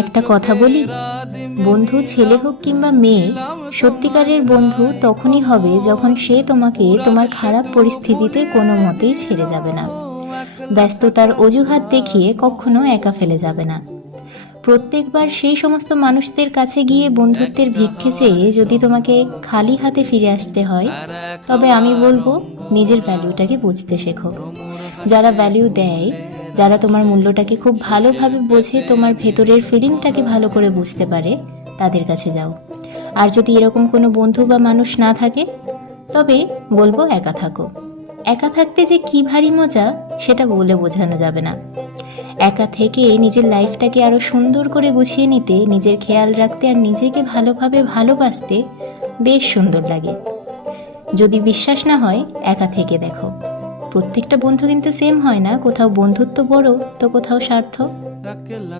একটা কথা বলি, বন্ধু ছেলে হোক কিংবা মেয়ে, সত্যিকারের বন্ধু তখনই হবে যখন সে তোমাকে তোমার খারাপ পরিস্থিতিতে কোনো মতেই ছেড়ে যাবে না, ব্যস্ততার অজুহাত দেখিয়ে কখনো একা ফেলে যাবে না। প্রত্যেকবার সেই সমস্ত মানুষদের কাছে গিয়ে বন্ধুত্বের ভিক্ষে চেয়ে যদি তোমাকে খালি হাতে ফিরে আসতে হয়, তবে আমি বলবো নিজের ভ্যালুটাকে বুঝতে শেখো। যারা ভ্যালু দেয়, যারা তোমার মূল্যটাকে খুব ভালোভাবে বোঝে, তোমার ভেতরের ফিলিংটাকে ভালো করে বুঝতে পারে, তাদের কাছে যাও। আর যদি এরকম কোনো বন্ধু বা মানুষ না থাকে, তবে বলবো একা থাকো। একা থাকতে যে কী ভারী মজা, সেটা বলে বোঝানো যাবে না। একা থেকে নিজের লাইফটাকে আরও সুন্দর করে গুছিয়ে নিতে, নিজের খেয়াল রাখতে আর নিজেকে ভালোভাবে ভালোবাসতে বেশ সুন্দর লাগে। যদি বিশ্বাস না হয়, একা থেকে দেখো। প্রত্যেকটা বন্ধু কিন্তু সেম হয় না, কোথাও বন্ধুত্ব বড় তো কোথাও স্বার্থ।